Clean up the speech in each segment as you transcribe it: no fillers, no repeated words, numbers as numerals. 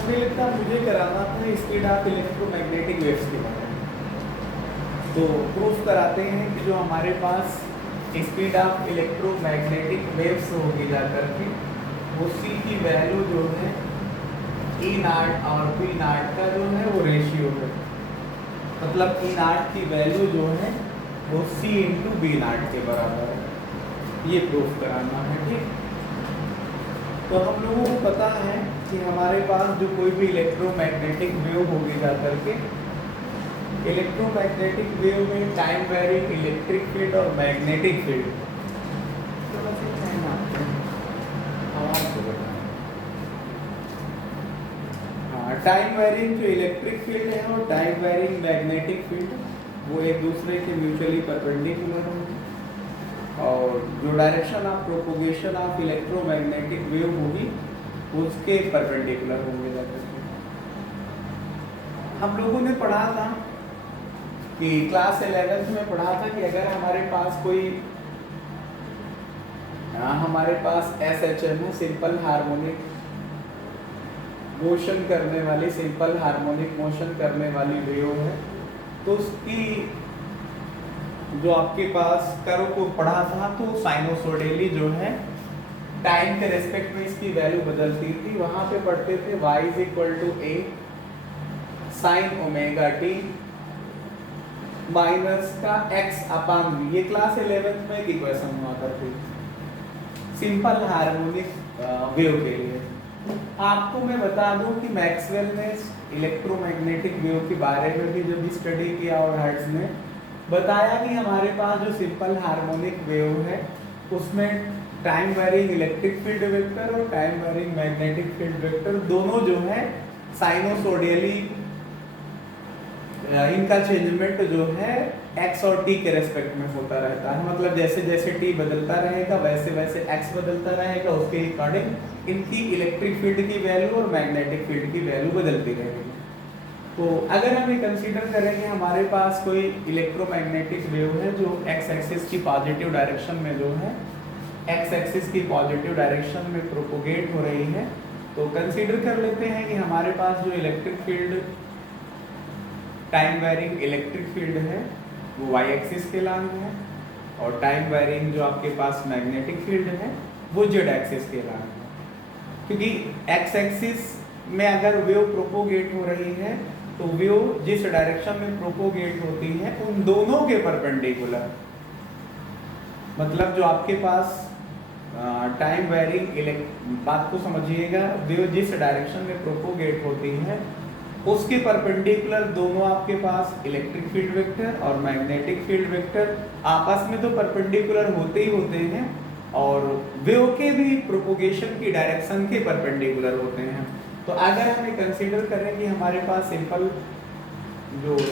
हमें लगता है मुझे कराना था स्पीड ऑफ इलेक्ट्रोमैग्नेटिक वेव्स के बारे में। तो प्रूफ कराते हैं कि जो हमारे पास स्पीड ऑफ इलेक्ट्रोमैग्नेटिक वेव्स होगी जाकर के वो सी की वैल्यू जो है ई नाट और पी नाट का जो है वो रेशियो है। मतलब ई नाट की वैल्यू जो है वो सी इंटू बी नाट के बराबर है। ये प्रूफ कराना है, ठीक। तो हम लोगों को पता है कि हमारे पास जो कोई भी इलेक्ट्रोमैग्नेटिक वेव होगी जाकर के इलेक्ट्रोमैग्नेटिक वेव में टाइम वेरिंग इलेक्ट्रिक फील्ड और मैग्नेटिक फील्ड टाइम वेरिंग जो इलेक्ट्रिक फील्ड है और टाइम वेरिंग मैग्नेटिक फील्ड वो एक दूसरे के म्यूचुअली परपेंडिकुलर होंगे और जो direction of propagation of electromagnetic wave होगी उसके परपेंडिकुलर होंगे जाकर के। हम लोगों ने पढ़ा था कि क्लास 11th में पढ़ा था कि अगर हमारे पास SHM है, सिंपल हार्मोनिक मोशन करने वाली सिंपल हार्मोनिक मोशन करने वाली वेव है, तो उसकी जो आपके पास कर्व को पढ़ा था तो साइनोसोइडली जो है टाइम के रेस्पेक्ट में इसकी वैल्यू बदलती थी। वहां पे पढ़ते थे y = a sin omega t minus का x अपान v। ये क्लास 11th में एक इक्वेशन हुआ करती थी सिंपल हार्मोनिक वेव के लिए। आपको मैं बता दूं कि मैक्सवेल ने इलेक्ट्रोमैग्नेटिक वेव के बारे में भी जब स्टडी किया और हर्ट्ज ने बताया कि हमारे पास जो सिंपल हार्मोनिक वेव है उसमें time varying electric field vector और time varying magnetic field vector दोनों जो है साइनोसोडियली इनका चेंजमेंट जो है x और t के रेस्पेक्ट में होता रहता है। मतलब जैसे जैसे t बदलता रहेगा वैसे वैसे x बदलता रहेगा, उसके अकॉर्डिंग इनकी इलेक्ट्रिक फील्ड की वैल्यू और मैग्नेटिक फील्ड की वैल्यू बदलती रहेगी। तो अगर हम ये कंसीडर करें कि हमारे पास कोई इलेक्ट्रोमैग्नेटिक वेव है जो x एक्सिस की पॉजिटिव डायरेक्शन में जो है x एक्सिस की पॉजिटिव डायरेक्शन में प्रोपोगेट हो रही है, तो कंसीडर कर लेते हैं कि हमारे पास जो electric field time varying electric field है वो y एक्सिस के लॉन्ग है और टाइम वेरिंग जो आपके पास मैग्नेटिक फील्ड है वो z एक्सिस के लॉन्ग है। क्योंकि x एक्सिस में अगर वेव प्रोपोगेट हो रही है तो वेव जिस डायरेक्शन में प्रोपोगेट होती है उन दोनों के परपेंडिकुलर, मतलब जो आपके पास टाइम वेरिंग बात को समझिएगा, वेव जिस डायरेक्शन में प्रोपोगेट होती है उसके परपेंडिकुलर दोनों आपके पास इलेक्ट्रिक फील्ड वेक्टर और मैग्नेटिक फील्ड वेक्टर आपस में तो परपेंडिकुलर होते ही होते हैं और वेव के भी प्रोपोगेशन की डायरेक्शन के परपेंडिकुलर होते हैं। तो अगर हम ये कंसीडर करें कि हमारे पास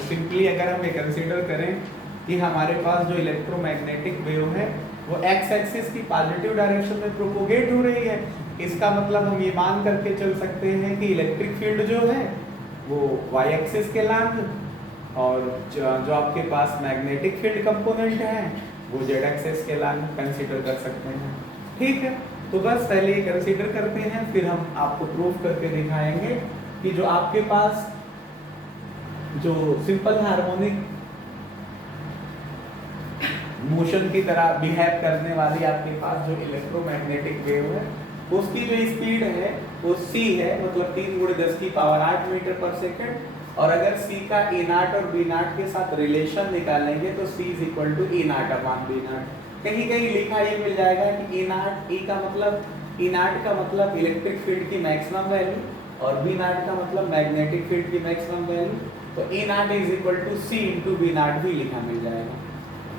सिंपली अगर हम ये कंसीडर करें कि हमारे पास जो इलेक्ट्रोमैग्नेटिक वेव है वो x एक्सिस की पॉजिटिव डायरेक्शन में प्रोपोगेट हो रही है, इसका मतलब हम ये मान करके चल सकते हैं कि इलेक्ट्रिक फील्ड जो है वो y एक्सिस के लॉन्ग और जो आपके पास मैग्नेटिक फील्ड कंपोनेंट है वो z एक्सिस के लॉन्ग कंसीडर कर सकते हैं। ठीक है, तो बस पहले ये कंसीडर करते हैं, फिर हम आपको प्रूफ करके दिखाएंगे कि जो आपके पास जो सिंपल हार्मोनिक मोशन की तरह बिहेव करने वाली आपके पास जो इलेक्ट्रोमैग्नेटिक वेव है उसकी जो स्पीड है वो c है, मतलब 3×10⁸ मीटर पर सेकंड। और अगर c का e नाट और b नाट के साथ रिलेशन निकालेंगे तो c = e नाट अपान b नाट। कहीं कहीं लिखा ये मिल जाएगा कि e नाट का मतलब इलेक्ट्रिक फील्ड की मैक्सिमम वैल्यू और b नाट का मतलब मैग्नेटिक फील्ड की मैक्सिमम वैल्यू, तो e नाट = c × b नाट भी लिखा मिल जाएगा।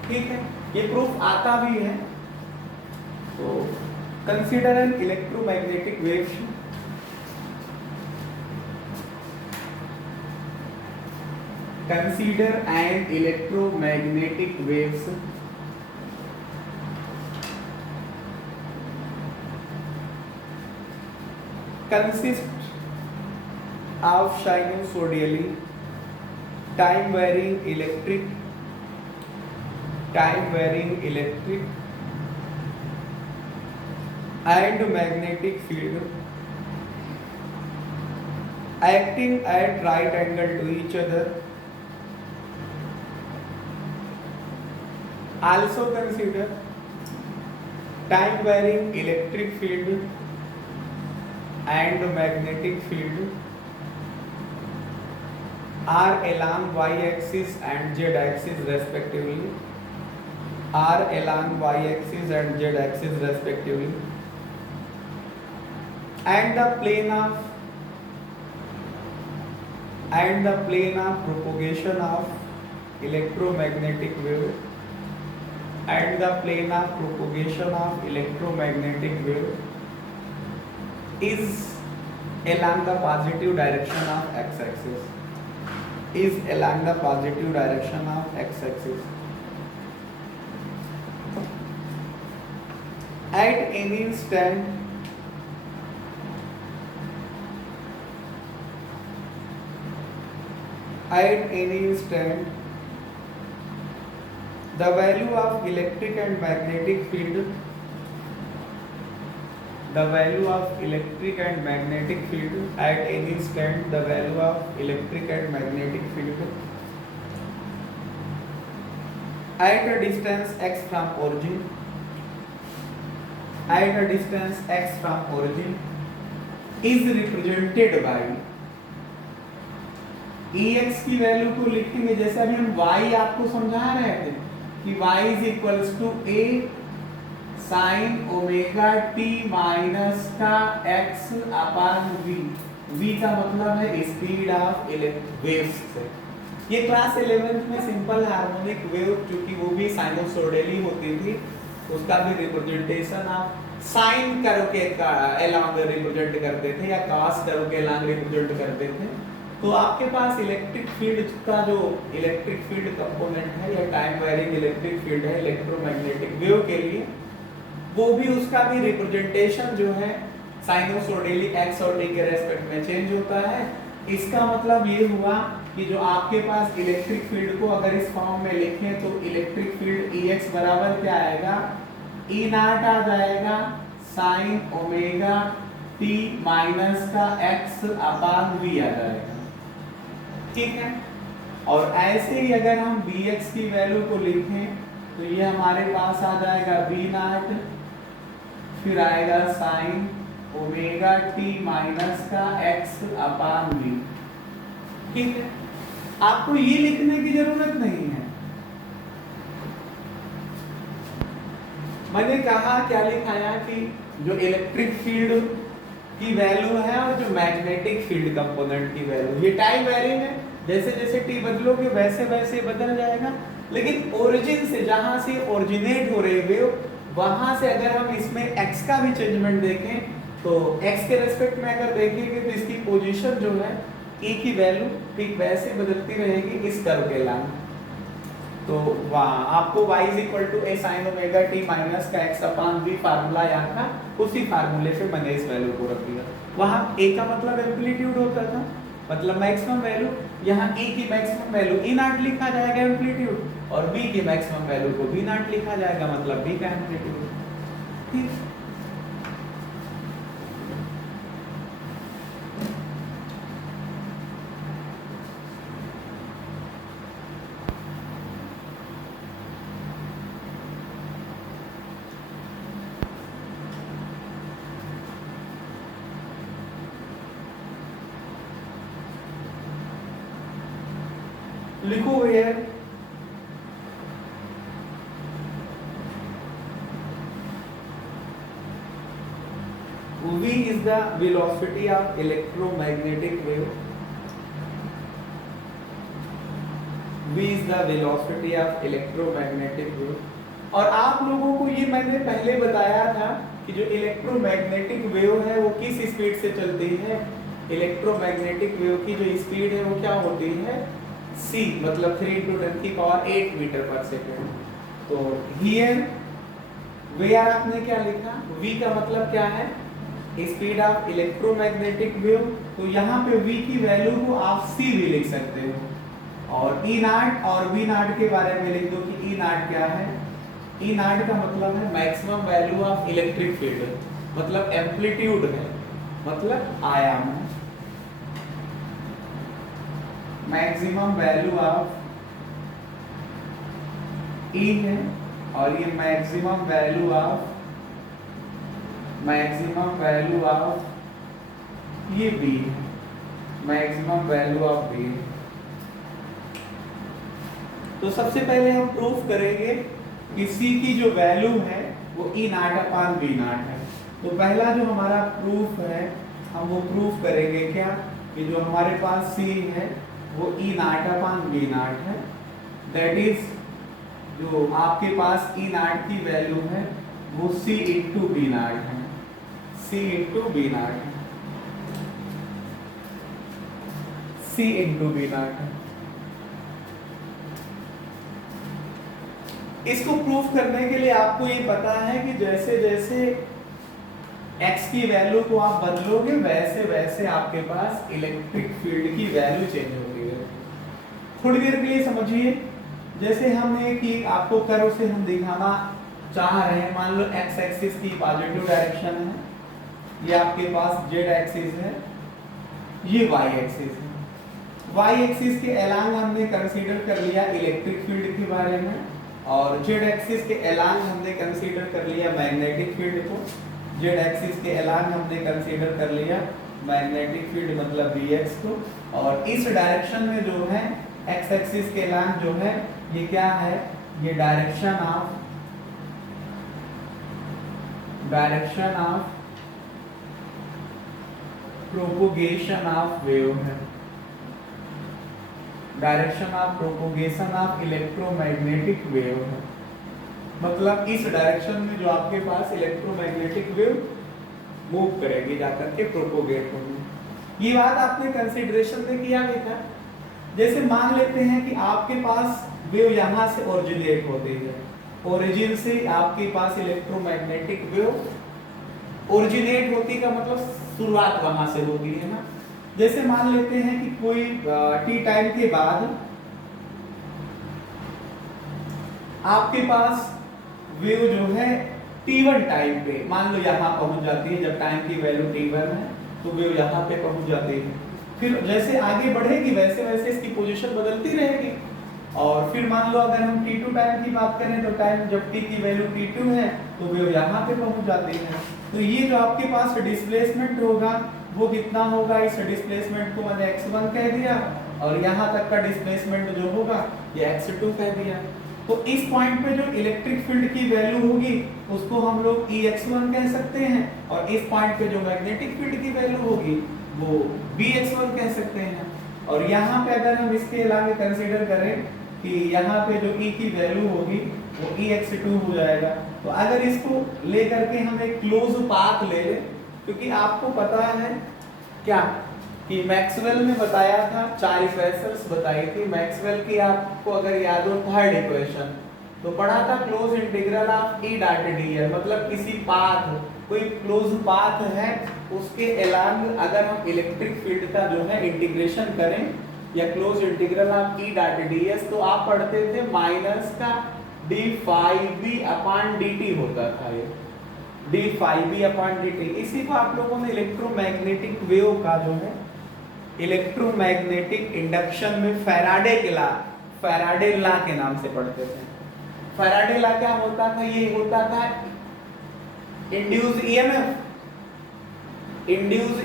ठीक है, ये प्रूफ आता भी है। तो consider an electromagnetic wave. Consider an electromagnetic waves consist of sinusoidally time varying electric and magnetic field acting at right angle to each other. Also consider time varying electric field and magnetic field are along y-axis and z-axis respectively. Are along y-axis and z-axis respectively, and the plane of propagation of electromagnetic wave and the plane of propagation of electromagnetic wave is along the positive direction of x-axis. Is along the positive direction of x-axis. At any instant, the value of electric and magnetic field, at any instant, the value of electric and magnetic field at a distance x from origin, is represented by Ex की value को लिखेंगे जैसे अभी हम y आपको समझा रहे थे कि y is equals to a sine omega t minus का x अपान v का मतलब है स्पीड ऑफ वेव्स से। ये क्लास 11th में सिंपल हार्मोनिक वेव चूंकि वो भी साइनोसॉइडली होती थी, उसका भी रिप्रेजेंटेशन आप साइन कर्व के अलोंग रिप्रेजेंट करते थे या कॉस कर्व के अलोंग रिप्रेजेंट करते थे। तो आपके पास इलेक्ट्रिक फील्ड का जो इलेक्ट्रिक फील्ड कंपोनेंट है या टाइम वेरिंग इलेक्ट्रिक फील्ड है इलेक्ट्रोमैग्नेटिक वेव के लिए, वो भी उसका भी रिप्रेजेंटेशन जो है साइनोसॉइडली x और t के रेस्पेक्ट में चेंज होता है। इसका मतलब ये हुआ कि जो आपके पास इलेक्ट्रिक फील्ड को अगर इस फॉर्म में लिखें तो इलेक्ट्रिक फील्ड Ex बराबर क्या आएगा, E नॉट आ जाएगा साइन ओमेगा t माइनस का x अपान v आ जाएगा, ठीक है। और ऐसे ही अगर हम Bx की वैल्यू को लिखें तो ये हमारे पास आ जाएगा B नॉट, फिर आएगा साइन ओमेगा t माइनस का x अपान v, ठीक है। आपको ये लिखने की जरूरत नहीं है। मैंने कहा क्या लिखाया कि जो इलेक्ट्रिक फील्ड की वैल्यू है और जो मैग्नेटिक फील्ड कंपोनेंट की वैल्यू, ये टाइम वेरिंग है, जैसे जैसे t बदलोगे वैसे वैसे बदल जाएगा। लेकिन ओरिजिन से जहां से ओरिजिनेट हो रही वेव वहां से अगर हम इसमें x का भी चेंजमेंट देखें तो x के रेस्पेक्ट में अगर देखेंगे तो इसकी पोजीशन जो है e की वैल्यू ठीक वैसे बदलती रहेगी इस कर्व के लंब। तो वहाँ आपको y a sin omega t minus का x अपान v फार्मूला याद था, उसी फार्मूले से मैंने इस वैल्यू को रख दिया। वहाँ a का मतलब एम्पलीट्यूड होता था, मतलब मैक्सिमम वैल्यू, यहाँ e की मैक्सिमम वैल्यू e नॉट लिखा जाएगा एम्पलीट्यूड, और b की मैक्सिमम वैल्यू को b नॉट लिखा जाएगा मतलब b का एम्पलीट्यूड, ठीक। लिखो here v is the velocity of electromagnetic wave, v is the velocity of electromagnetic wave। और आप लोगों को ये मैंने पहले बताया था कि जो इलेक्ट्रोमैग्नेटिक वेव है वो किस स्पीड से चलती है। इलेक्ट्रोमैग्नेटिक वेव की जो स्पीड है वो क्या होती है, c मतलब 3 × 10⁸ मीटर पर सेकेंड। तो हियर वेयर आपने क्या लिखा, v का मतलब क्या है, स्पीड ऑफ इलेक्ट्रोमैग्नेटिक वेव। तो यहाँ पे v की वैल्यू को आप c भी लिख सकते हो, और e नॉट और v नॉट के बारे में लिख दो कि e नॉट क्या है। e नॉट का मतलब है maximum value of electric field, मतलब एम्पलीट्यूड है, मतलब आयाम है। मैक्सिमम वैल्यू ऑफ E है और ये मैक्सिमम वैल्यू ऑफ ये B है, मैक्सिमम वैल्यू ऑफ B। तो सबसे पहले हम प्रूफ करेंगे कि C की जो वैल्यू है वो E not upon B not है। तो पहला जो हमारा प्रूफ है हम वो प्रूफ करेंगे क्या, कि जो हमारे पास C है वो E not upon B not है, दैट इज जो आपके पास E नॉट की वैल्यू है वो C इंटू B नॉट है, C इंटू B नॉट है, C इंटू B नॉट है। इसको प्रूफ करने के लिए आपको ये पता है कि जैसे जैसे x की वैल्यू को आप बदलोगे वैसे वैसे आपके पास इलेक्ट्रिक फील्ड की वैल्यू चेंज होती है। थोड़ी देर के लिए समझिए, जैसे हमने कि आपको कर्व से हम दिखाना चाह रहे हैं, मान लो x एक्सिस की पॉजिटिव डायरेक्शन है, ये आपके पास z एक्सिस है, ये y एक्सिस है। y एक्सिस के अलांग हमने कंसीडर कर लिया इलेक्ट्रिक फील्ड के बारे में, और z एक्सिस के अलांग हमने कंसीडर कर लिया मैग्नेटिक फील्ड को, z एक्सिस के अलांग हमने कंसीडर कर लिया मैग्नेटिक फील्ड मतलब Bx को, और इस डायरेक्शन में जो है x एक्सिस के अलांग जो है ये क्या है, ये direction of propagation of wave है, direction of propagation of electromagnetic wave है। मतलब इस डायरेक्शन में जो आपके पास इलेक्ट्रोमैग्नेटिक वेव मूव करेगी जाकर के प्रोपोगेट होगी। ये बात आपने कंसीडरेशन में किया देखा। जैसे मान लेते हैं कि आपके पास वेव यहाँ से ओरिजिनेट होती है, ओरिजिन से आपके पास इलेक्ट्रोमैग्नेटिक वेव ओरिजिनेट होती का मतलब शुरुआत वहां से होती है ना। जैसे मान लेते हैं कि कोई t टाइम के बाद आपके पास वेव जो है t1 टाइम पे मान लो यहाँ पहुंच जाती है, जब टाइम की वैल्यू t1 है तो वेव यहाँ पे पहुंच जाती है। फिर जैसे आगे बढ़ेगी वैसे वैसे इसकी पोजीशन बदलती रहेगी, और फिर मान लो अगर हम t2 टाइम की बात करें तो टाइम जब t की वैल्यू t2 है तो वेव यहाँ पे पहुंच जाती है। तो ये जो आपके पास डिस्प्लेसमेंट होगा वो कितना होगा, इस डिस्प्लेसमेंट को मैंने x1 कह दिया और यहाँ तक का डिस्प्लेसमेंट जो होगा ये x2 कह दिया। तो इस पॉइंट पे जो इलेक्ट्रिक फील्ड की वैल्यू होगी उसको हम लोग Ex1 कह सकते हैं, और इस पॉइंट पे जो मैग्नेटिक फील्ड की वैल्यू होगी वो Bx1 कह सकते हैं। और यहाँ पे अगर हम इसके अलावा कंसीडर करें कि यहाँ पे जो E की वैल्यू होगी वो Ex2 हो जाएगा। तो अगर इसको लेकर के हम एक क्लोज पाथ ले लें, क्योंकि आपको पता है क्या कि मैक्सवेल ने बताया था, 4 इक्वेशंस बताई थी मैक्सवेल की, आपको अगर याद हो थर्ड इक्वेशन तो पढ़ा था close integral of E dot dl, मतलब किसी पाथ कोई क्लोज पाथ है उसके अलांग अगर हम इलेक्ट्रिक फील्ड का जो है इंटीग्रेशन करें या close integral of E dot ds, तो आप पढ़ते थे माइनस का d phi b upon dt होता था, ये d phi b upon dt। इसी को आप लोगों ने इलेक्ट्रोमैग्नेटिक वेव का जो है इलेक्ट्रोमैग्नेटिक इंडक्शन में फैराडे लॉ के नाम से पढ़ते थे। फैराडे लॉ क्या होता था, ये होता था इंड्यूस्ड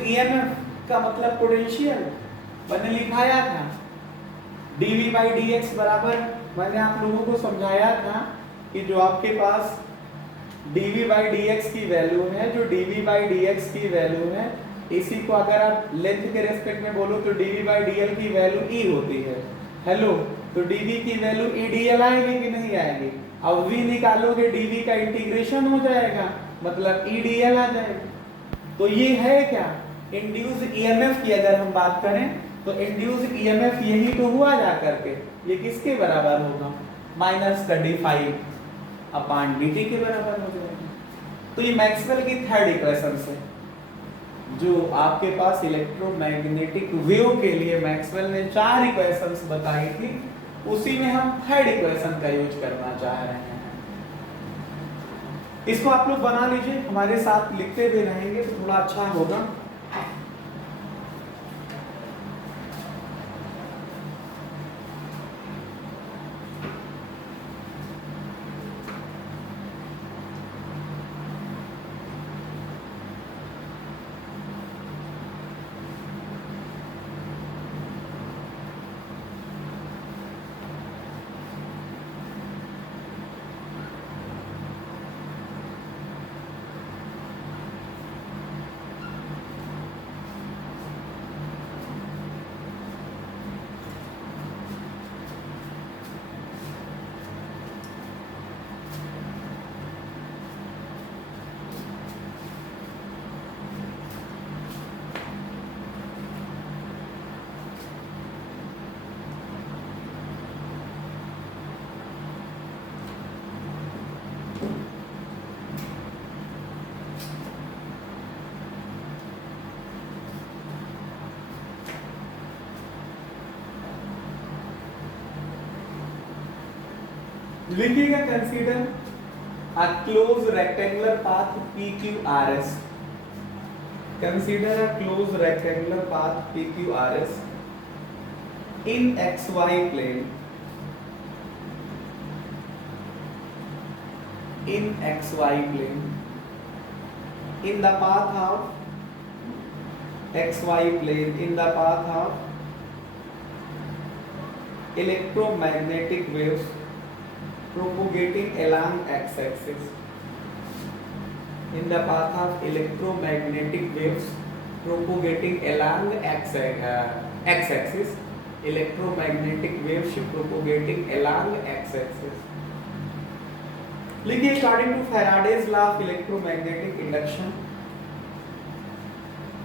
ईएमएफ का मतलब पोटेंशियल मैंने लिखाया था dV by dx बराबर, मैंने आप लोगों को समझाया था कि जो आपके पास dV by dx की वैल्यू है, जो dV by dx की वैल्यू है, इसी को अगर आप लेंथ के रेस्पेक्ट में बोलो तो dV by dl की वैल्यू E होती है। हेलो, तो dV की वैल्यू E dl आएगी कि नहीं आएगी? अब V निकालोगे dV का इंटीग्रेशन हो जाएगा, मतलब E dl आ जाएगा। तो ये है क्या, इंड्यूस्ड ईएमएफ की अगर हम बात करें तो इंड्यूस्ड ईएमएफ यही तो हुआ जा करके, ये किसके बराबर होगा, माइनस का d phi अपॉन dt के बराबर हो जाएगा। तो ये मैक्सवेल की थर्ड इक्वेशन से जो आपके पास इलेक्ट्रोमैग्नेटिक वेव के लिए मैक्सवेल ने 4 इक्वेशंस बताई थी, उसी में हम थर्ड इक्वेशन का यूज करना चाह रहे हैं। इसको आप लोग बना लीजिए, हमारे साथ लिखते भी रहेंगे तो थोड़ा अच्छा होगा। लिखिएगा consider a close rectangular path PQRS। Consider a close rectangular path PQRS in XY plane, in XY plane, in the path of XY plane, in the path of electromagnetic waves propagating along x-axis, in the path of electromagnetic waves propagating along x-axis, electromagnetic waves propagating along x-axis। लिखिए according to Faraday's law of electromagnetic induction,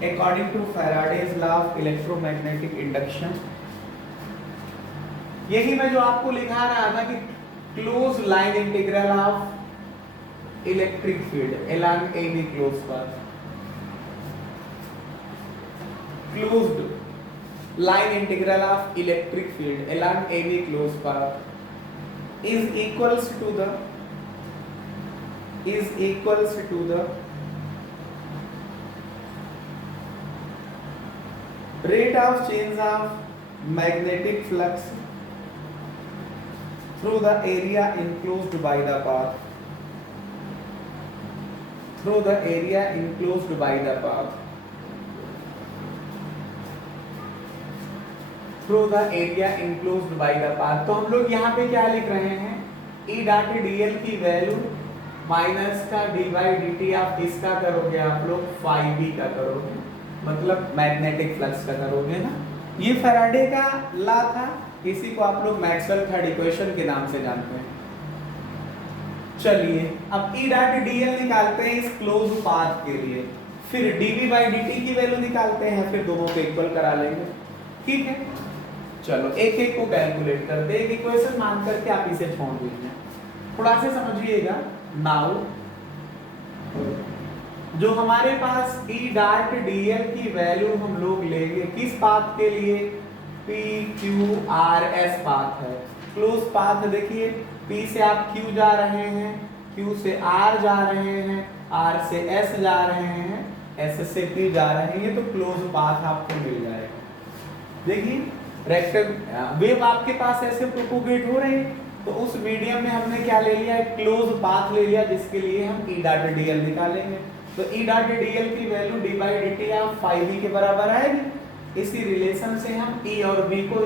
according to Faraday's law of electromagnetic induction, यही मैं जो आपको लिखा रहा था कि close line integral of electric field along any closed path, closed line integral of electric field along any closed path is equals to the rate of change of magnetic flux through the area enclosed by the path, through the area enclosed by the path, through the area enclosed by the path। तो हम लोग यहाँ पे क्या लिख रहे हैं, E dot dl की वैल्यू माइनस का dy dt आप किसका करोगे, आप लोग फाई b का करोगे, मतलब मैग्नेटिक फ्लक्स का करोगे ना। ये फैराडे का लॉ था, इसी को आप लोग मैक्सवेल थर्ड इक्वेशन के नाम से जानते हैं। चलिए अब E डॉट dl निकालते हैं इस क्लोज पाथ के लिए, फिर dv by dt की वैल्यू निकालते हैं, फिर दोनों को इक्वल करा लेंगे। ठीक है, चलो एक एक को कैलकुलेट करते हैं, एक इक्वेशन मान करके आप इसे छोड़ दीजिए, थोड़ा से समझिएगा। नाउ जो हमारे पास E डॉट dl की वैल्यू हम लोग लेंगे किस पाथ के लिए, PQRS पाथ है, क्लोज पाथ। देखिए P से आप Q जा रहे हैं, Q से R जा रहे हैं, R से S जा रहे हैं, S से P जा रहे हैं, तो क्लोज पाथ आपको मिल जाएगा। देखिए वेव आपके पास ऐसे प्रोपोगेट हो रहे हैं, तो उस मीडियम में हमने क्या ले लिया है, क्लोज पाथ ले लिया, जिसके लिए हम E डॉट dl निकालेंगे। तो E डॉट dl की वैल्यू d by dt आप फाई b के बराबर आएगी। इसी रिलेशन से हम E और B को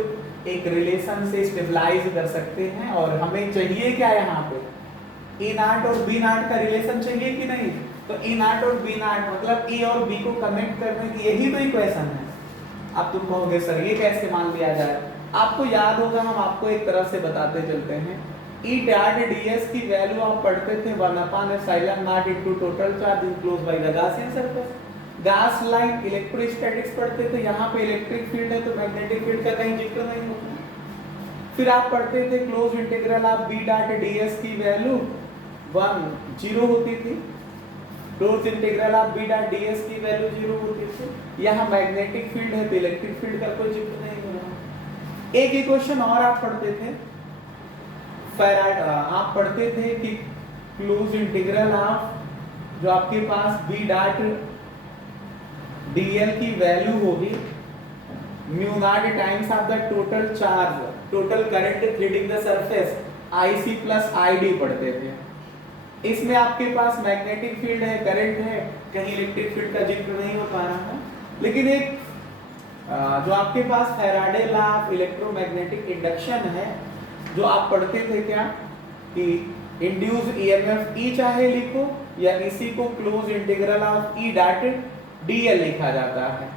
एक रिलेशन से स्टेबलाइज कर सकते हैं, और हमें चाहिए क्या यहाँ पे, E नॉट और B नॉट का रिलेशन चाहिए कि नहीं, तो E नॉट और B नॉट मतलब E और B को कनेक्ट करने की यही तो इक्वेशन है। अब तुम कहोगे सर ये कैसे मान लिया जाए, आपको याद होगा हम आपको एक तरह से बताते चलते हैं। E डॉट ds की वैल्यू आप पढ़ते थे 1/ε0 into total charge enclosed by the Gaussian surface. Gauss law in electrostatics पढ़ते थे, यहाँ पे इलेक्ट्रिक फील्ड है तो मैग्नेटिक फील्ड का कहीं जिक्र नहीं होता। फिर आप पढ़ते थे close integral of B dot ds की वैल्यू 0 होती थी, close integral of B dot ds की वैल्यू 0 होती थी। यहाँ मैग्नेटिक फील्ड है तो इलेक्ट्रिक फील्ड का कोई जिक्र नहीं हो रहा। एक इक्वेशन और आप पढ़ते थे फैराडे, आप पढ़ते थे कि क्लोज इंटीग्रल ऑफ जो आपके पास B डॉट dl की वैल्यू होगी mu naught times of the total charge, total current feeding the surface IC plus ID पढ़ते थे। इसमें आपके पास मैग्नेटिक फील्ड है, करंट है, कहीं इलेक्ट्रिक फील्ड का जिक्र नहीं हो पा रहा है। लेकिन एक जो आपके पास Faraday law of electromagnetic induction है, जो आप पढ़ते थे क्या कि इंड्यूस EMF E चाहे लिखो या इसी को close integral of E dot dl लिखा जाता है।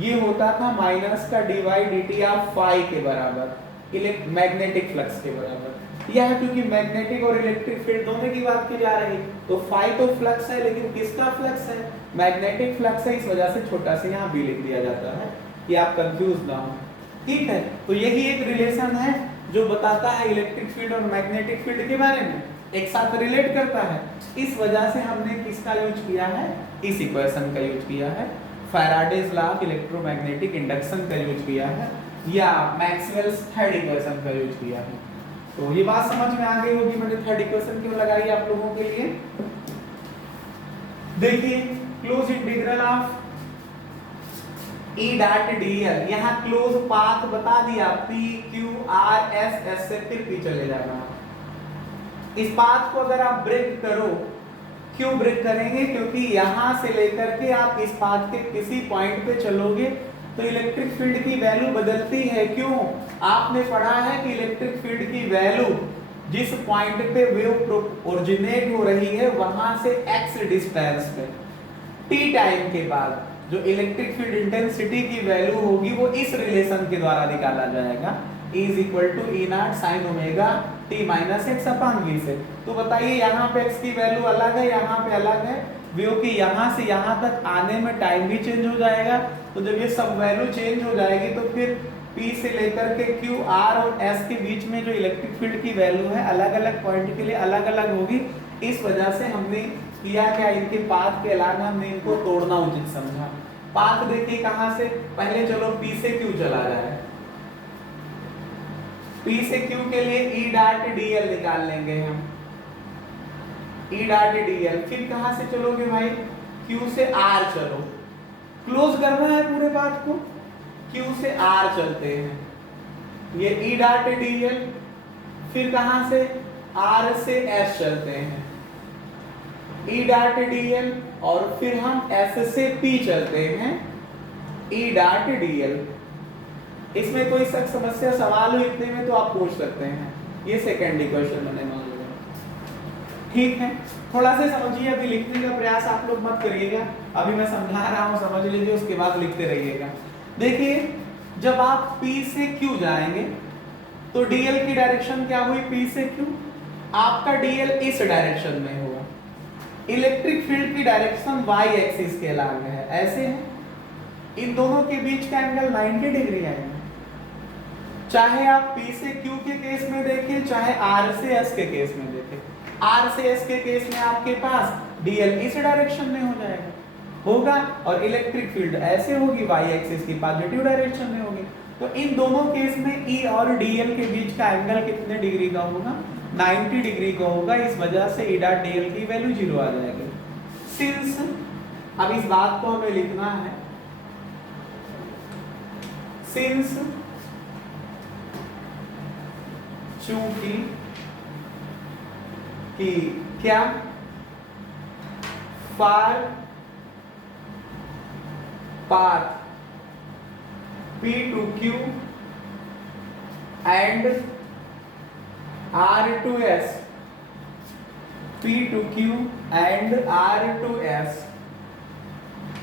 ये होता था माइनस का dy dt ऑफ फाई के बराबर, मैग्नेटिक फ्लक्स के बराबर। यह क्योंकि मैग्नेटिक और इलेक्ट्रिक फील्ड दोनों की बात की जा रही, तो फाई तो फ्लक्स है, लेकिन किसका फ्लक्स है, मैग्नेटिक फ्लक्स है, इस वजह से छोटा सा यहाँ b लिख दिया जाता है कि आप कंफ्यूज ना हो। ठीक है, तो यही एक रिलेशन है जो बताता है इलेक्ट्रिक फील्ड और मैग्नेटिक फील्ड के बारे में, एक साथ रिलेट करता है। इस वजह से हमने किसका यूज किया है, इस इक्वेशन का यूज किया है, Faraday's law of electromagnetic induction का यूज किया है, या मैक्सवेल्स थर्ड इक्वेशन का यूज किया है। तो ये बात समझ में आ गई होगी मैंने थर्ड इक्वेशन क्यों लगाई आप लोगों के लिए। देखिए close integral of E dot dl, यहाँ क्लोज पाथ बता दिया P Q R S, S से फिर P चले जाना। इस पाथ को अगर आप ब्रेक करो, क्यों ब्रेक करेंगे, क्योंकि यहां से लेकर के आप इस पाथ के किसी पॉइंट पे चलोगे तो इलेक्ट्रिक फील्ड की वैल्यू बदलती है। क्यों? आपने पढ़ा है कि इलेक्ट्रिक फील्ड की वैल्यू जिस पॉइंट पे वेव ओरिजिनेट हो रही है वहां से x डिस्टेंस पे t टाइम के बाद जो इलेक्ट्रिक फील्ड इंटेंसिटी की वैल्यू होगी वो इस रिलेशन के द्वारा निकाला जाएगा, E is equal to E not sine omega t minus x upon v से। तो बताइए यहाँ पे x की वैल्यू अलग है, यहाँ पे अलग है, वेव की यहाँ से यहाँ तक आने में टाइम भी चेंज हो जाएगा। तो जब ये सब वैल्यू चेंज हो जाएगी तो फिर P से लेकर के Q R और S के बीच में जो इलेक्ट्रिक फील्ड की वैल्यू है अलग अलग पॉइंट के लिए अलग अलग होगी। इस वजह से हमने किया क्या, इनके पाथ के अलावा हमने इनको तोड़ना उचित समझा। पाथ देखिए कहां से, पहले चलो P से Q चला जाए। P से Q के लिए E डॉट dl निकाल लेंगे हम, E डॉट dl। फिर कहां से चलोगे भाई, Q से R चलो, क्लोज करना है पूरे पाथ को, Q से R चलते हैं, ये E डॉट dl। फिर कहां से, R से S चलते हैं, E डॉट dl, और फिर हम S से P चलते हैं, E डॉट dl। इसमें कोई सख्त समस्या सवाल हो इतने में तो आप पूछ सकते हैं। ये सेकंड इक्वेशन मैंने मान लिया, ठीक है। थोड़ा सा समझिए, अभी लिखने का प्रयास आप लोग मत करिएगा, अभी मैं समझा रहा हूँ समझ लीजिए, उसके बाद लिखते रहिएगा। देखिए जब आप P से Q जाएंगे तो dl की डायरेक्शन क्या हुई, P से Q, आपका dl इस डायरेक्शन में होगा। इलेक्ट्रिक फील्ड की डायरेक्शन y एक्सिस के अलग है, ऐसे है, इन दोनों के बीच का एंगल 90 डिग्री आएगा। चाहे आप P से Q के केस में देखें, चाहे R से S के केस में देखें। R से S के केस में आपके पास dl इस डायरेक्शन में हो जाएगा होगा, और इलेक्ट्रिक फील्ड ऐसे होगी, y एक्सिस की पॉजिटिव डायरेक्शन में होगी। तो इन दोनों केस में E और dl के बीच का एंगल कितने डिग्री का होगा, 90 डिग्री का होगा। इस वजह से E डॉट dl की वैल्यू 0 आ जाएगी। सिंस, अब इस बात को हमें लिखना है, सिंस चूंकि कि क्या, फार path P to Q and R to S, P to Q and R to S,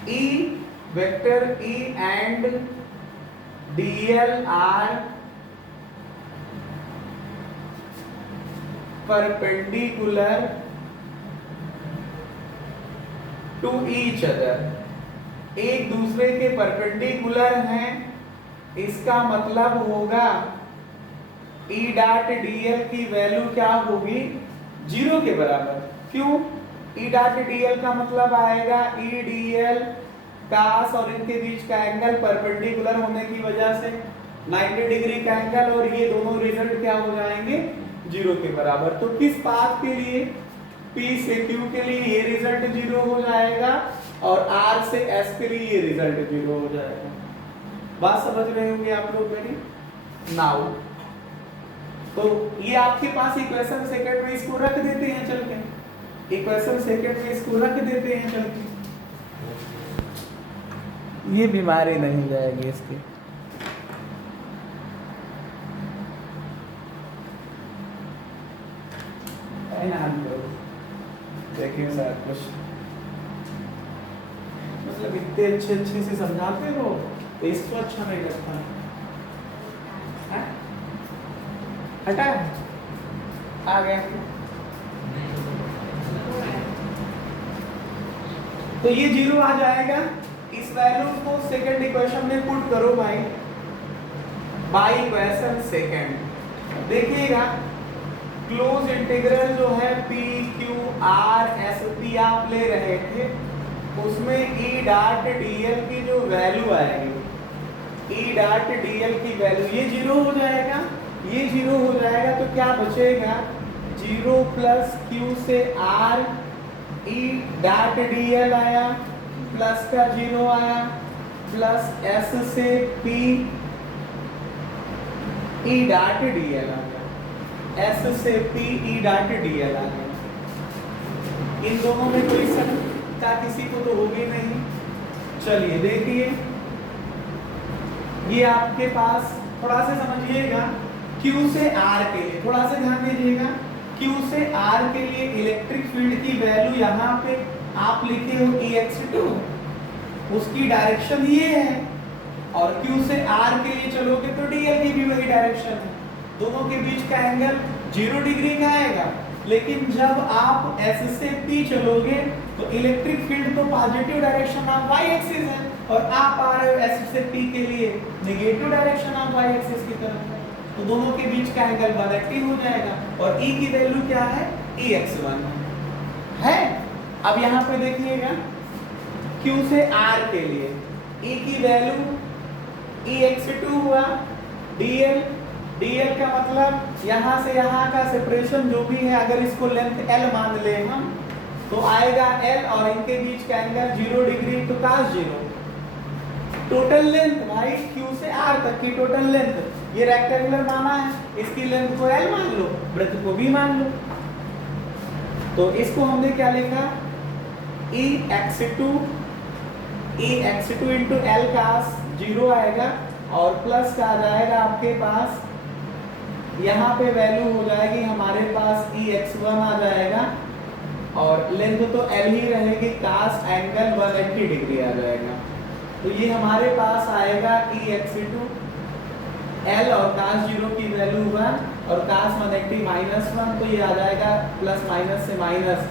E vector E and dl are perpendicular to each other, एक दूसरे के परपेंडिकुलर हैं। इसका मतलब होगा E डॉट dl की वैल्यू क्या होगी, 0 के बराबर। क्यों, E डॉट dl का मतलब आएगा E dl कास और इनके बीच का एंगल परपेंडिकुलर होने की वजह से 90 डिग्री का एंगल, और ये दोनों रिजल्ट क्या हो जाएंगे, 0 के बराबर। तो किस पाथ के लिए, P से Q के लिए ये रिजल्ट 0 हो जाएगा, और R से S के लिए ये रिजल्ट 0 हो जाएगा। बात समझ रहे होंगे आप लोग मेरी। नाउ तो ये आपके पास इक्वेशन सेकंड में, इसको रख देते हैं चल के, इक्वेशन सेकंड में इसको रख देते हैं चल के, ये बीमारी नहीं जाएगी इसकी। देखिए सर कुछ मतलब इतने अच्छे से समझाते हो तो इसको अच्छा नहीं लगता, हटा आ गया। तो ये 0 आ जाएगा। इस वैल्यू को सेकंड इक्वेशन में पुट करो भाई, बाय इक्वेशन सेकंड। देखिएगा क्लोज इंटीग्रल जो है P Q R S P आप ले रहे थे, उसमें E डॉट dl की जो वैल्यू आएगी, E डॉट dl की वैल्यू ये 0 हो जाएगा। ये 0 हो जाएगा तो क्या बचेगा, 0 प्लस क्यू से r E dot d l आया, प्लस का 0 आया, प्लस एस से p E dot d l आ गया, एस से p E dot d l आ गया। इन दोनों में कोई शंका किसी को तो होगी नहीं। चलिए देखिए, ये आपके पास थोड़ा सा समझिएगा, Q से R के लिए थोड़ा सा ध्यान दीजिएगा। Q से R के लिए इलेक्ट्रिक फील्ड की वैल्यू यहाँ पे आप लिखे हो EX2, उसकी डायरेक्शन ये है, और Q से R के लिए चलोगे तो DL की भी वही डायरेक्शन है। दोनों के बीच का एंगल 0 डिग्री का आएगा, लेकिन जब आप S से P चलोगे तो इलेक्ट्रिक फील्ड तो positive direction of y axis है, और आप आ रहे हो S से P के लिए negative direction of y axis की तरफ है, तो दोनों के बीच का एंगल 180 हो जाएगा। और E की वैल्यू क्या है, EX1 है। अब यहाँ पे देखिएगा, Q से R के लिए E की वैल्यू EX2 हुआ, DL का मतलब यहाँ से यहाँ का सेपरेशन जो भी है, अगर इसको लेंथ L मान ले हम तो आएगा L, और इनके बीच का एंगल 0 डिग्री तो cos 0। टोटल लेंथ भाई Q से R तक की टोटल लेंथ, ये रेक्टेंगुलर माना है, इसकी लेंथ को L मान लो, वृत्त को भी मान लो। तो इसको हमने क्या लिखा, EX2 इंटू L cos 0 आएगा, और प्लस का आ जाएगा आपके पास, यहाँ पे वैल्यू हो जाएगी हमारे पास EX1 आ जाएगा, और लेंथ तो L ही रहेगी, cos एंगल 180 डिग्री आ जाएगा। तो ये हमारे पास आएगा EX2 L और cos 0 की वैल्यू 1 और cos 180 -1, तो ये आ जाएगा प्लस माइनस से माइनस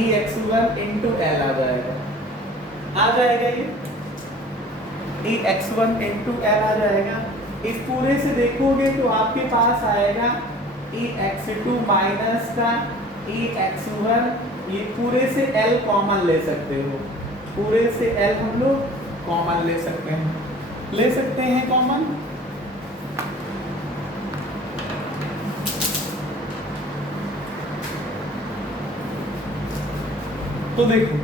EX1 इंटू L आ जाएगा ये EX1 इंटू L आ जाएगा। इस पूरे से देखोगे तो आपके पास आएगा EX2 माइनस का EX1, ये पूरे से L कॉमन ले सकते हो, पूरे से L हम लोग कॉमन ले सकते हैं कॉमन। तो देखो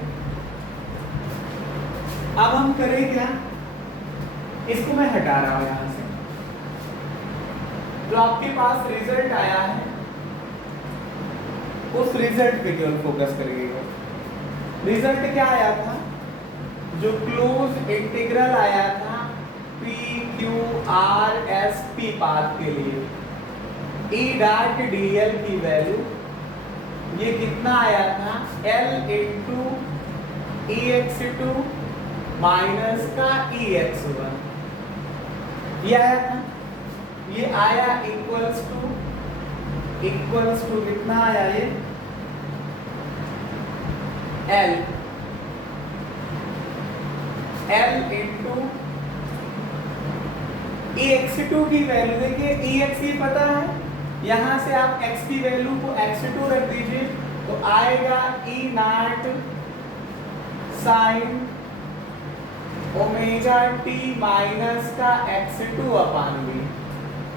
अब हम करें क्या, इसको मैं हटा रहा हूं यहां से, जो आपके पास रिजल्ट आया है उस रिजल्ट पे केवल फोकस करिएगा। रिजल्ट क्या आया था, जो क्लोज इंटीग्रल आया था PQRSP पाथ के लिए E डॉट DL की वैल्यू ये कितना आया था, L इंटू EX2 माइनस का EX1, ये आया था। ये आया इक्वल्स टू कितना आया, ये L इंटू EX2 की वैल्यू देखिए, EX ही पता है, यहां से आप X की वैल्यू को X2 रख दीजिए तो आएगा E not sine omega t minus का x2 अपान v।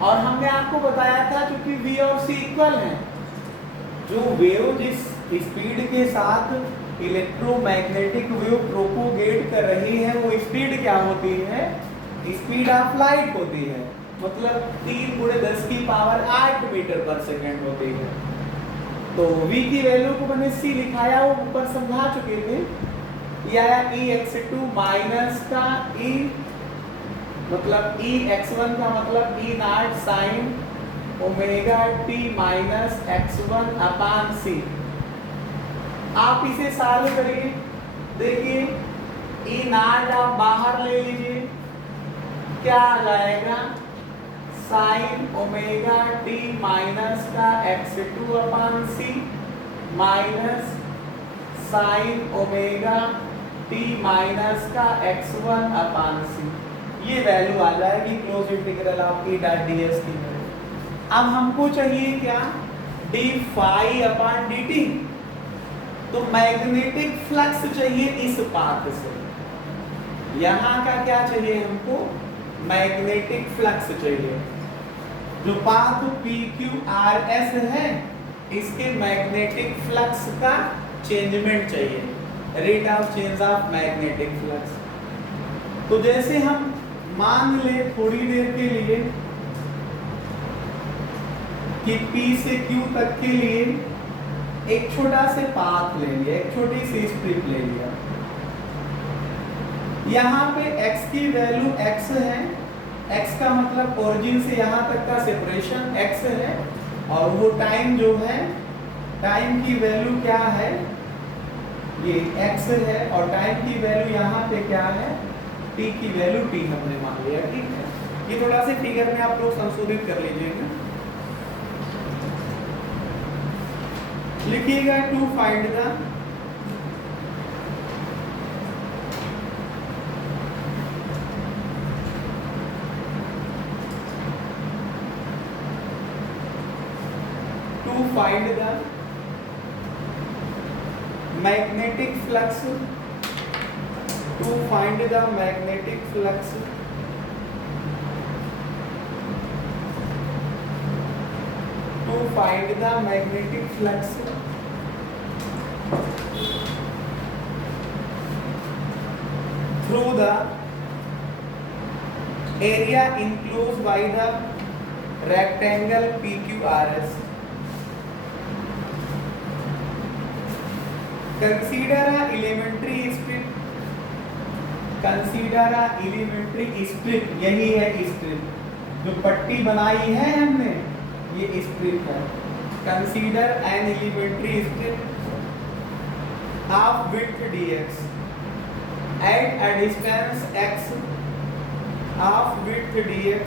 और हमने आपको बताया था क्योंकि v और c इक्वल हैं, जो वेव जिस स्पीड के साथ इलेक्ट्रोमैग्नेटिक वेव प्रोपोगेट कर रही है वो स्पीड क्या होती है, स्पीड ऑफ लाइट होती है, मतलब 3 × 10⁸ मीटर पर सेकेंड होती है। तो v की वैल्यू को मैंने c लिखाया, वो ऊपर समझा चुके थे। या EX2 माइनस का E मतलब EX1 का मतलब E not sine omega t minus x1 upon c। आप इसे सॉल्व करिए, देखिए E नॉट आप बाहर ले लीजिए, क्या आ जाएगा, साइन ओमेगा t माइनस का x2 अपान c minus sign omega t minus का x1 अपान c। ये वैल्यू आ जाएगी close integral of E dot ds की। अब हमको चाहिए क्या, d फाई अपान dt। तो मैग्नेटिक फ्लक्स चाहिए इस पाथ से, यहाँ का क्या चाहिए हमको, मैग्नेटिक फ्लक्स चाहिए। जो पाथ PQRS है इसके मैग्नेटिक फ्लक्स का चेंजमेंट चाहिए, rate of change of magnetic flux. तो जैसे हम मान ले थोड़ी देर के लिए कि P से Q तक के लिए एक छोटा से पाथ ले लिया, एक छोटी सी स्ट्रिप ले लिया। यहाँ पे x की वैल्यू x है, x का मतलब ओरिजिन से यहाँ तक का सेपरेशन x है, और वो टाइम जो है, टाइम की वैल्यू क्या है, ये x है, और टाइम की वैल्यू यहाँ पे क्या है, t की वैल्यू t हमने मान लिया। ठीक है, ये थोड़ा सा फिगर में आप लोग संशोधित कर लीजिएगा। लिखिएगा to find the magnetic flux, to find the magnetic flux through the area enclosed by the rectangle PQRS. Consider a elementary strip. Consider a elementary strip. यही है strip, जो पट्टी बनाई है हमने, ये strip है। Consider an elementary strip of width dx at a distance x of width dx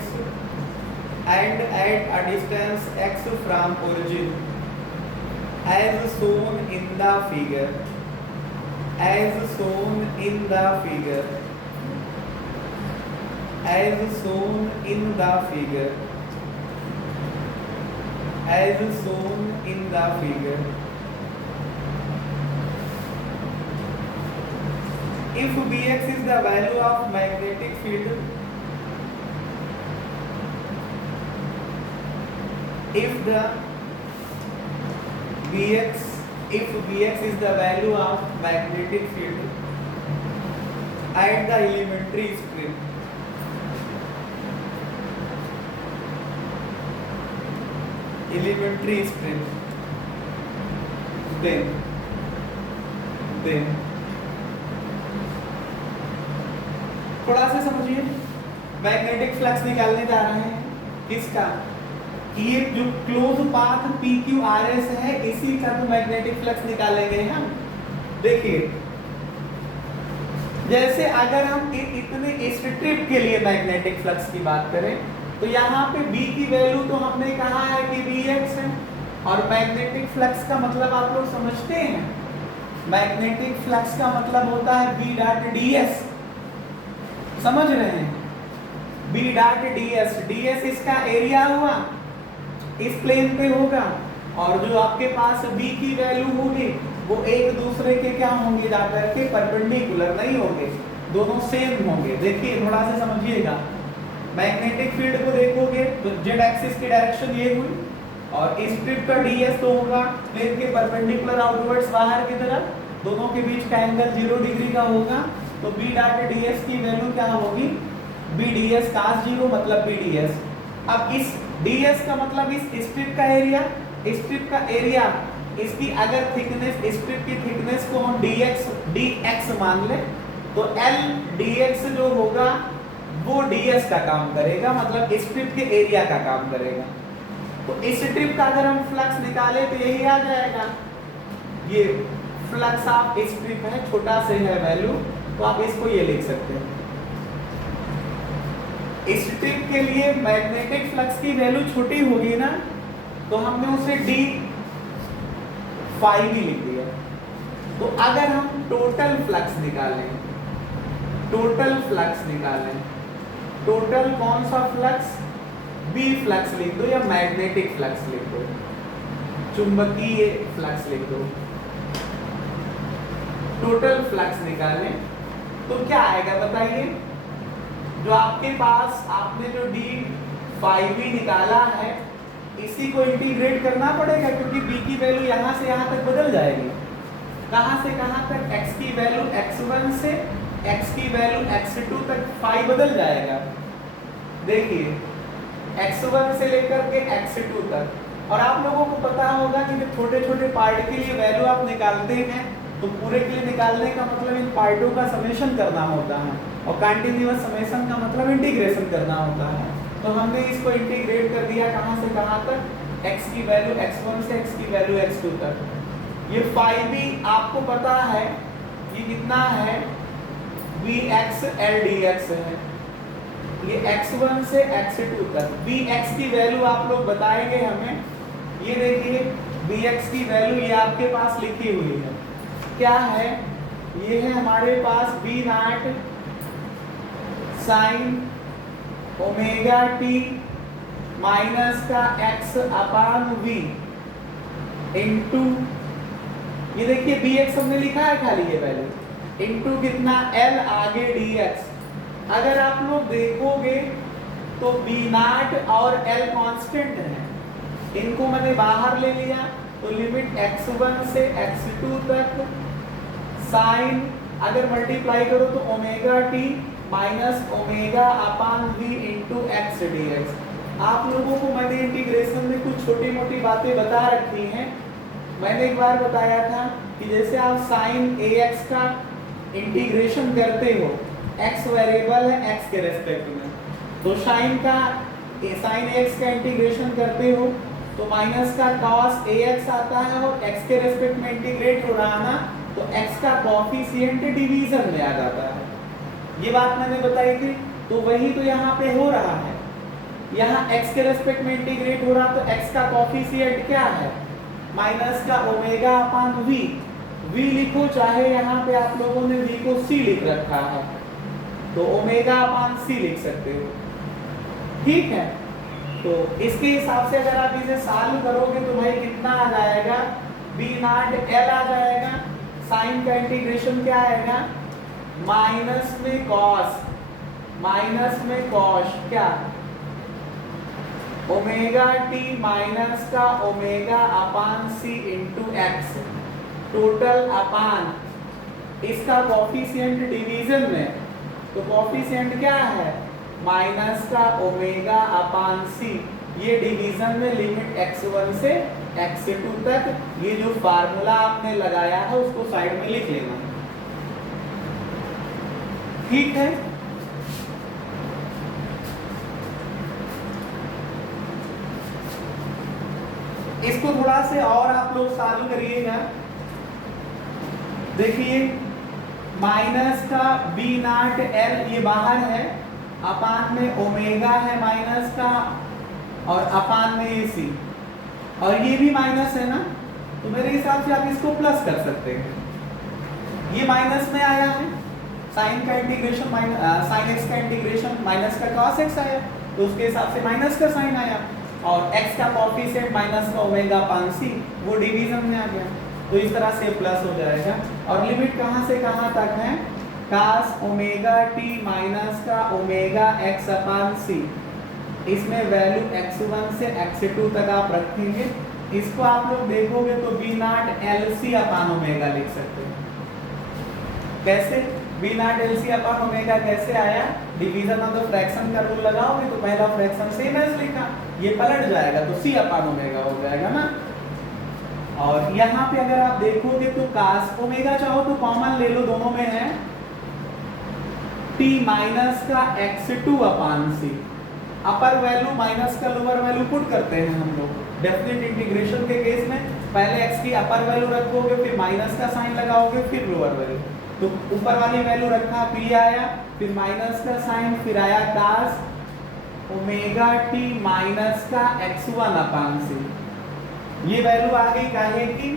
and at a distance x from origin, as shown in the figure, as shown in the figure, as shown in the figure, as shown in the figure. If Bx is the value of magnetic field, if Bx is the value of magnetic field at the elementary strip, then थोड़ा सा समझिए, magnetic flux निकालने जा रहे हैं किसका, ये जो क्लोज पाथ PQRS है इसी का तो मैग्नेटिक फ्लक्स निकालेंगे हम। देखिए, जैसे अगर हम इतने स्ट्रिप के लिए मैग्नेटिक फ्लक्स की बात करें तो यहाँ पे B की वैल्यू तो हमने कहा है कि Bx है, और मैग्नेटिक फ्लक्स का मतलब आप लोग समझते हैं, मैग्नेटिक फ्लक्स का मतलब होता है B डॉट ds, समझ रहे हैं, B डॉट ds, ds इसका एरिया हुआ, इस प्लेन पे होगा, और जो आपके पास B की वैल्यू होगी वो एक दूसरे के क्या होंगे, जाकर के परपेंडिकुलर नहीं होंगे, दोनों सेम होंगे। देखिए थोड़ा सा समझिएगा, मैग्नेटिक फील्ड को देखोगे तो जेड एक्सिस की डायरेक्शन ये हुई, और स्ट्रिप का ds तो होगा प्लेन के परपेंडिकुलर आउटवर्ड्स बाहर की तरफ, दोनों के बीच का एंगल 0 डिग्री का होगा, तो B डॉट ds की वैल्यू क्या होगी, B ds cos 0 मतलब B ds। अब इस ds का मतलब इस स्ट्रिप का एरिया, स्ट्रिप का एरिया, इसकी अगर थिकनेस, स्ट्रिप की थिकनेस को हम dx मान ले तो L dx जो होगा वो ds का काम करेगा, मतलब स्ट्रिप के एरिया का काम करेगा। तो इस स्ट्रिप का अगर हम फ्लक्स निकाले तो यही आ जाएगा, ये फ्लक्स ऑफ स्ट्रिप है, छोटा से है वैल्यू, तो आप इसको ये लिख सकते हैं। स्ट्रिप के लिए मैग्नेटिक फ्लक्स की वैल्यू छोटी होगी ना, तो हमने उसे d फाई भी लिख दिया। तो अगर हम टोटल फ्लक्स निकालें, टोटल फ्लक्स निकालें, टोटल कौन सा फ्लक्स, B फ्लक्स लिख दो या मैग्नेटिक फ्लक्स लिख दो, चुंबकीय फ्लक्स लिख दो, टोटल फ्लक्स निकालें तो क्या आएगा बताइए, जो आपके पास आपने जो d फाई बी निकाला है, इसी को इंटीग्रेट करना पड़ेगा क्योंकि b की वैल्यू यहाँ से यहाँ तक बदल जाएगी। कहाँ से कहाँ तक? x की वैल्यू x1 से x की वैल्यू x2 तक फाई बदल जाएगा। देखिए x1 से लेकर के x2 तक। और आप लोगों को पता होगा कि जब छोटे छोटे पार्ट के लिए वैल्यू आप निकालते हैं तो पूरे के लिए निकालने का मतलब इन पार्टों का समेशन करना होता है, और कंटीन्यूअस समेशन का मतलब इंटीग्रेशन करना होता है। तो हमने इसको इंटीग्रेट कर दिया कहाँ से कहाँ तक? x की वैल्यू x1 से x की वैल्यू x2 तक। ये फाई बी आपको पता है ये कितना है? bx l dx है। ये x1 से x2 तक bx की वैल्यू आप लोग बताएंगे हमें। ये देखिए bx की वैल्यू ये आपके पास लिखी हुई है, क्या है? ये है हमारे पास b not sine omega T minus का x अपान v इंटू, ये देखिए bx हमने लिखा है खाली ये वैल्यू, इंटू कितना? l आगे dx। अगर आप लोग देखोगे तो b नॉट और l कांस्टेंट है, इनको मैंने बाहर ले लिया तो लिमिट x1 से x2 तक साइन, अगर मल्टीप्लाई करो तो ओमेगा टी माइनस ओमेगा अपान v इंटू एक्स dx। आप लोगों को मैंने इंटीग्रेशन में कुछ छोटी मोटी बातें बता रखी हैं। मैंने एक बार बताया था कि जैसे आप साइन ax का इंटीग्रेशन करते हो, x वेरिएबल है x के रेस्पेक्ट में, तो साइन ax का इंटीग्रेशन करते हो तो माइनस का cos ax आता है, और x के रेस्पेक्ट में इंटीग्रेट हो रहा ना तो x का कोएफिशिएंट डिवीजन में आ जाता है। ये बात मैंने बताई थी, तो वही तो यहाँ पे हो रहा है। यहाँ x के रेस्पेक्ट में इंटीग्रेट हो रहा तो x का कोएफिशिएंट क्या है? माइनस का ओमेगा अपान v। v लिखो, चाहे यहाँ पे आप लोगों ने v को c लिख रखा है तो ओमेगा अपान c लिख सकते हो, ठीक है। तो इसके हिसाब से अगर आप इसे सॉल्व करोगे तो भाई कितना आ जाएगा? b नॉट l आ जाएगा। साइन का इंटीग्रेशन क्या आएगा? माइनस में कॉस क्या? ओमेगा टी माइनस का ओमेगा अपान सी इंटू एक्स, टोटल अपान इसका कोएफिशिएंट डिवीजन में, तो कोएफिशिएंट क्या है? माइनस का ओमेगा अपान सी, ये डिवीजन में लिमिट x1 से x2 तक। ये जो फार्मूला आपने लगाया है उसको साइड में लिख लेना, ठीक है। इसको थोड़ा से और आप लोग सॉल्व करिएगा। देखिए माइनस का b नॉट l ये बाहर है, अपान में ओमेगा है माइनस का, और अपान में ये सी, और ये भी माइनस है ना, तो मेरे हिसाब से आप इसको प्लस कर सकते हैं। ये माइनस में आया है, साइन का इंटीग्रेशन साइन एक्स का इंटीग्रेशन माइनस का cos x आया, तो उसके हिसाब से माइनस का साइन आया, और x का कोएफिशिएंट माइनस का ओमेगा अपान सी, वो डिवीजन में आ गया, तो इस तरह से प्लस हो जाएगा। और लिमिट कहाँ से कहाँ तक है? cos ओमेगा t माइनस का ओमेगा x अपान सी, इसमें वैल्यू x1 से x2 तक आप रखेंगे। इसको आप लोग देखोगे तो b not LC upon omega लिख सकते हैं। कैसे? b not LC upon omega कैसे आया? डिवीजन ऑफ द फ्रैक्शन का रूल लगाओगे तो पहला फ्रैक्शन सेम एज लिखा, ये पलट जाएगा तो c अपान ओमेगा हो जाएगा ना। और यहाँ पे अगर आप देखोगे तो cos ओमेगा चाहो तो कॉमन ले लो, दोनों में है t माइनस का x2 अपान c। अपर वैल्यू माइनस का लोअर वैल्यू पुट करते हैं हम लोग। डेफिनेट इंटीग्रेशन के केस में पहले x की अपर वैल्यू रखोगे, फिर माइनस का साइन लगाओगे, फिर लोअर वैल्यू। तो ऊपर वाली वैल्यू रखा, p आया, फिर माइनस का साइन, फिर आया cos ओमेगा t माइनस का x1 अपान c। ये वैल्यू आ गई काहे की?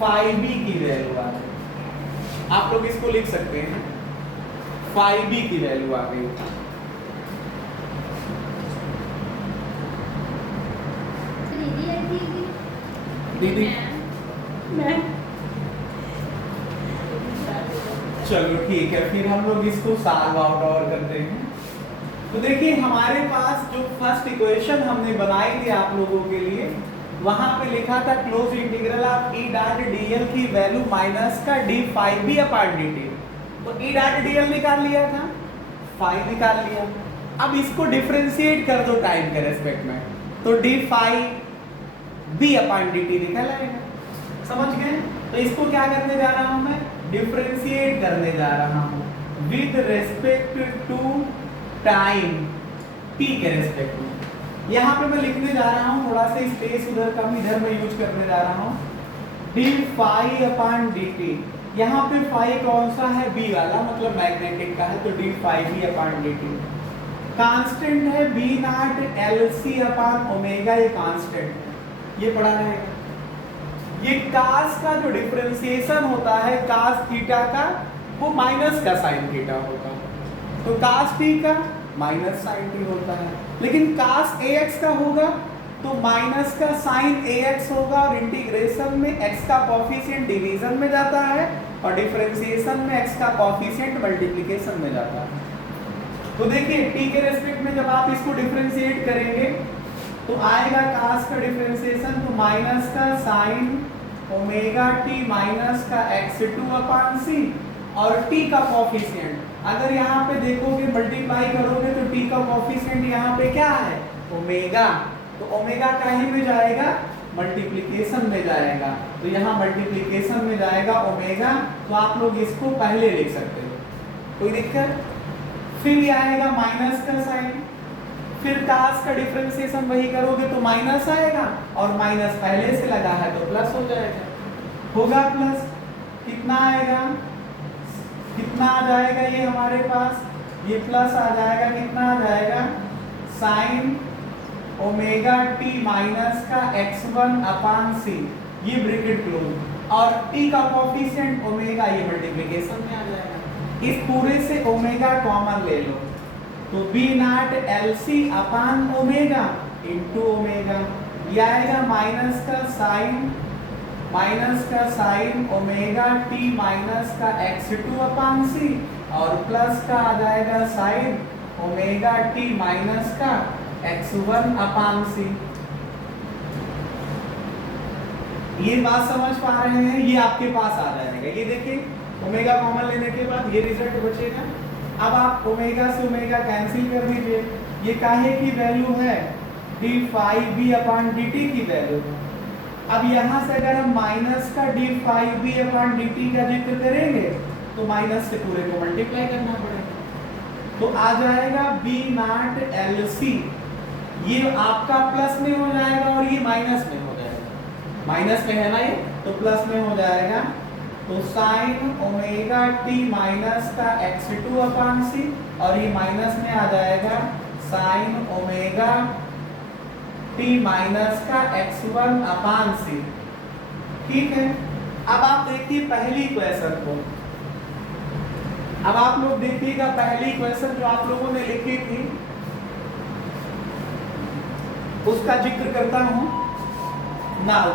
फाई बी की वैल्यू आ गई। आप लोग इसको लिख सकते हैं, फाई बी की वैल्यू आ गई। दीदी चलो ठीक है, फिर हम लोग इसको सॉल्व आउट और करते हैं। तो देखिए हमारे पास जो फर्स्ट इक्वेशन हमने बनाई थी आप लोगों के लिए, वहां पे लिखा था close integral of E dot DL की वैल्यू माइनस का D phi B upon dt। तो ई डॉट डीएल निकाल लिया था, फाइव निकाल लिया। अब इसको डिफरेंशिएट कर दो टाइम के रेस्पेक्ट में, तो D phi B upon dt निकल आएगा। समझ गए? तो इसको क्या करने जा रहा हूं मैं, डिफरेंशिएट करने जा रहा हूं with respect to time t के रेस्पेक्ट में। यहाँ पे मैं लिखने जा रहा हूँ, थोड़ा सा स्पेस उधर कम, इधर मैं यूज करने जा रहा हूँ D phi upon D T. यहाँ पे फाई कौन सा है, बी वाला, मतलब मैग्नेटिक का है, तो d phi B upon D t. Constant है B naught L C upon omega, ये कांस्टेंट है, ये पढ़ा रहेगा। ये कास का जो डिफरेंशिएशन होता है कास थीटा का, वो माइनस का साइन थीटा होता है, तो कास टी का माइनस साइन टी होता है। लेकिन कास ए एक्स का होगा तो माइनस का साइन ए एक्स होगा, और इंटीग्रेशन में एक्स का कॉफिशिएंट डिवीजन में जाता है और डिफरेंशिएशन में एक्स का कॉफिशिएंट मल्टीप्लिकेशन में जाता है। तो देखिए टी के रेस्पेक्ट में जब आप इसको डिफरेंशिएट करेंगे तो आएगा कास का डिफरेंशिएशन, तो माइनस का साइन ओमेगा टी माइनस का x2 अपॉन सी, और t का कॉफिशिएंट अगर यहाँ पे देखोगे मल्टीप्लाई करोगे तो t का कॉफिशिएंट यहाँ पे क्या है, ओमेगा, तो ओमेगा काहे में जाएगा, मल्टीप्लिकेशन में जाएगा, तो यहाँ मल्टीप्लिकेशन में जाएगा ओमेगा, तो आप लोग इसको पहले लिख सकते हो, कोई दिक्कत। फिर ये आएगा माइनस का साइन, फिर कास का डिफरेंशिएशन वही करोगे तो माइनस आएगा, और माइनस पहले से लगा है तो प्लस हो जाएगा, होगा प्लस, कितना आएगा, कितना आ जाएगा ये हमारे पास, ये प्लस आ जाएगा, कितना आ जाएगा, साइन ओमेगा टी माइनस का x1 अपॉन सी, ये ब्रैकेट क्लोज, और t का कोएफिशिएंट ओमेगा, ये मल्टीप्लिकेशन में आ जाएगा। इस पूरे से ओमेगा कॉमन ले लो, तो B naught L C upon omega into omega, ये आएगा माइनस का साइन ओमेगा टी माइनस का x2 अपॉन सी, और प्लस का आ जाएगा साइन ओमेगा टी माइनस का x1 अपॉन सी। ये बात समझ पा रहे हैं, ये आपके पास आ जाएगा, ये देखिए ओमेगा कॉमन लेने के बाद ये रिजल्ट बचेगा। अब आप ओमेगा से ओमेगा कैंसिल कर दीजिए, ये काहे की वैल्यू है, D phi B upon D T की वैल्यू। अब यहाँ से अगर हम माइनस का D phi B upon D T का जिक्र करेंगे तो माइनस से पूरे को मल्टीप्लाई करना पड़ेगा, तो आ जाएगा बी नॉट एल सी, ये आपका प्लस में हो जाएगा और ये माइनस में हो जाएगा, माइनस में है ना ये, तो प्लस में हो जाएगा, तो साइन ओमेगा टी माइनस का x2 अपॉन सी, और ये माइनस में आ जाएगा साइन ओमेगा टी माइनस का x1 अपॉन सी। ठीक है, अब आप देखिए पहली इक्वेशन को, अब आप लोग देखिएगा पहली इक्वेशन जो आप लोगों ने लिखी थी उसका जिक्र करता हूं नाउ।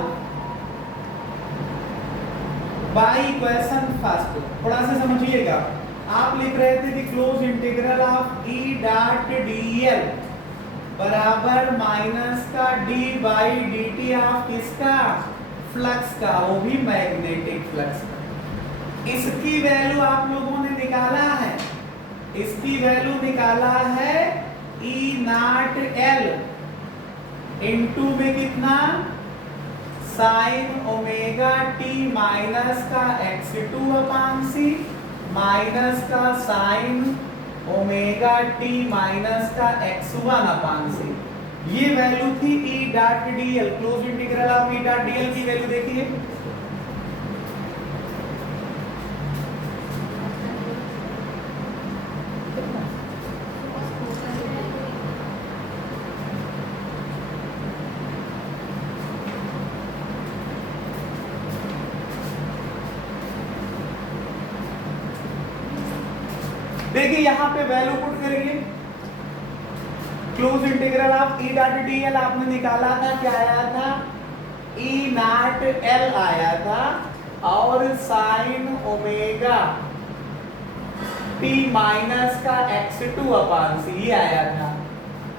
बाय इक्वेशन फर्स्ट थोड़ा सा समझिएगा, आप लिख रहे थे कि close integral of E dot DL बराबर माइनस का D by D T of किसका, फ्लक्स का, वो भी मैग्नेटिक फ्लक्स का। इसकी वैल्यू आप लोगों ने निकाला है, इसकी वैल्यू निकाला है ई नॉट एल इनटू में कितना, साइन ओमेगा टी माइनस का x2 अपॉन सी माइनस का साइन ओमेगा टी माइनस का x1 अपॉन सी, ये वैल्यू थी ई dot DL, close integral of E dot DL की वैल्यू देखिए, देखिए यहां पे वैल्यू पुट करेंगे, close integral of E dot DL आपने निकाला था, क्या आया था, ई नॉट एल आया था, और साइन ओमेगा टी माइनस का x2 अपान सी, ये आया था,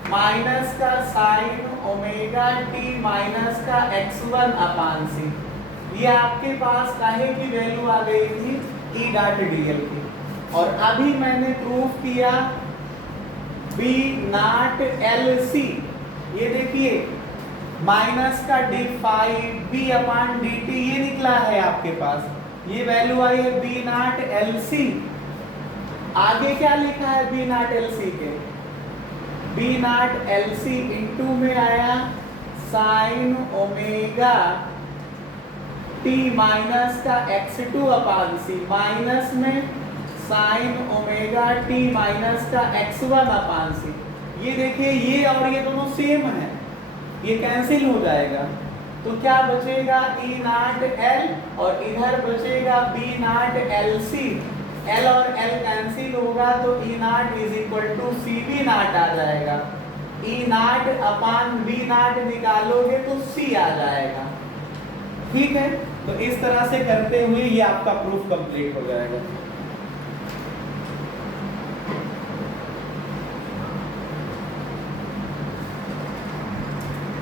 माइनस का साइन ओमेगा टी माइनस का x1 अपान सी, ये आपके पास काहे की वैल्यू आ गई थी, ई डॉट डीएल की। और अभी मैंने प्रूफ किया बी नॉट एल सी, ये देखिए माइनस का डी फाइव बी अपान डी टी, ये निकला है आपके पास, ये वैल्यू आई है बी नॉट एल सी। आगे क्या लिखा है बी नॉट एल सी के, B naught L C into में आया साइन ओमेगा टी माइनस का x2 अपान सी, माइनस में साइन ओमेगा टी माइनस का x1 अपान सी। ये देखिए ये और ये दोनों सेम है, ये कैंसिल हो जाएगा, तो क्या बचेगा ई नॉट एल और इधर बचेगा B naught L c, l और एल कैंसिल होगा तो E naught is equal to c B naught आ जाएगा, E naught upon B naught निकालोगे तो सी आ जाएगा। ठीक है, तो इस तरह से करते हुए ये आपका प्रूफ कंप्लीट हो जाएगा।